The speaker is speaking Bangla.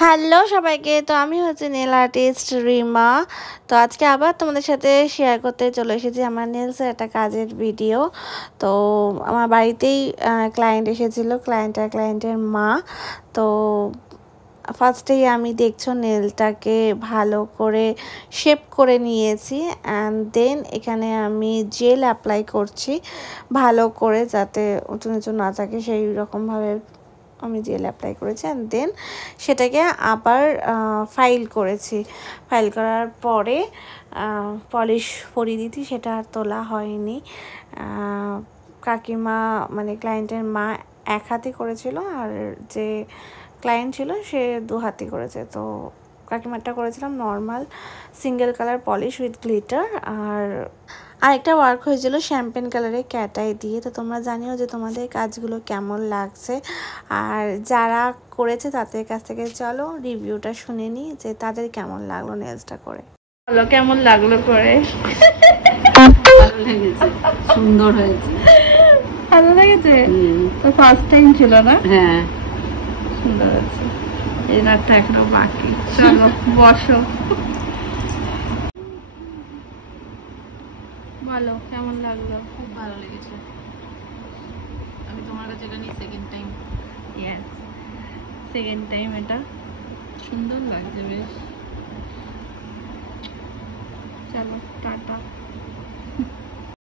হ্যালো সবাইকে, তো আমি হচ্ছে নেল আর্টিস্ট রিমা। তো আজকে আবার তোমাদের সাথে শেয়ার করতে চলে এসেছি আমার নেলসের একটা কাজের ভিডিও। তো আমার বাড়িতেই ক্লায়েন্ট এসেছিলো, ক্লায়েন্টের মা। তো ফার্স্টেই আমি দেখছো নেলটাকে ভালো করে শেপ করে নিয়েছি, অ্যান্ড দেন এখানে আমি জেল অ্যাপ্লাই করছি ভালো করে, যাতে উঁচু নিচু না থাকে সেই রকমভাবে আমি জেল অ্যাপ্লাই করেছি। অ্যান্ড দেন সেটাকে আবার ফাইল করেছি। ফাইল করার পরে পলিশ পরিয়ে দিয়েছি, সেটা আর তোলা হয়নি। কাকিমা মানে ক্লায়েন্টের মা এক হাতে করেছিল, আর যে ক্লায়েন্ট ছিল সে দু হাতে করেছে। তো কাকিমারটা করেছিলাম normal single colour polish with glitter, আর আরেকটা ওয়ার্ক হয়েছিল শ্যাম্পেন কালারের ক্যাটাই দিয়ে। তো তোমরা জানিও যে তোমাদের কাজগুলো কেমন লাগছে, আর যারা করেছে তাদের কাছ থেকে চলো রিভিউটা শুনে নিই যে তাদের কেমন লাগলো নেলসটা করে। বলো কেমন লাগলো করে? ভালো লেগেছে, সুন্দর হয়েছে। ভালো লেগেছে? তো ফার্স্ট টাইম ছিল না? হ্যাঁ, সুন্দর আছে। এই রাতটা এখনো বাকি, চলো বসো। বলো কেমন লাগলো? খুব ভালো লেগেছে। আমি তোমার কাছে এটা নিয়ে second time. Yes, second time এটা। সুন্দর লাগছে বেশ। চলো টাটা।